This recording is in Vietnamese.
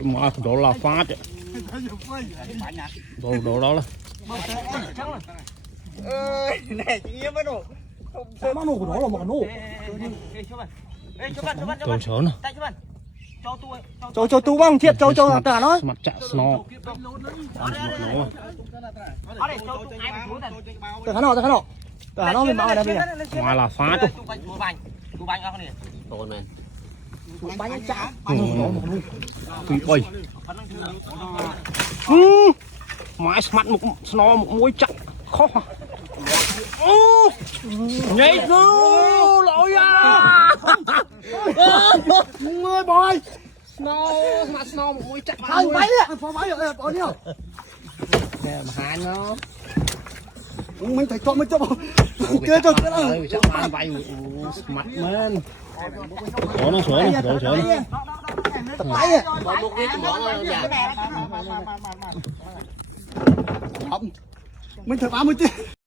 mà đó là phát đấy. Đồ đó là này chị em mới nổ. Nó nổ của nó là một nổ. đồ chớn à. Cho tu băng thiệt cho cả nó. Mặt chạ sno. Từ nó mình bảo là bây giờ. Ngoài là phát thôi. Tồn này. Bánh chả. Tùy bay. Mãi mặt một sno một mũi chặt khó. Nhảy cứ lỗi à. Người bòi. Mặt sno một mũi chặt. Anh bấy đấy. Phó bấy rồi, bỏ nhiều. Nè mà hai nó. Mình phải cho chơi cho cái nào. Chắc mà bay mặt men. Đó nó xuống này, đồ chớn. Bấy à. Một cái mỏ nhà. Mình phải 30 tiền.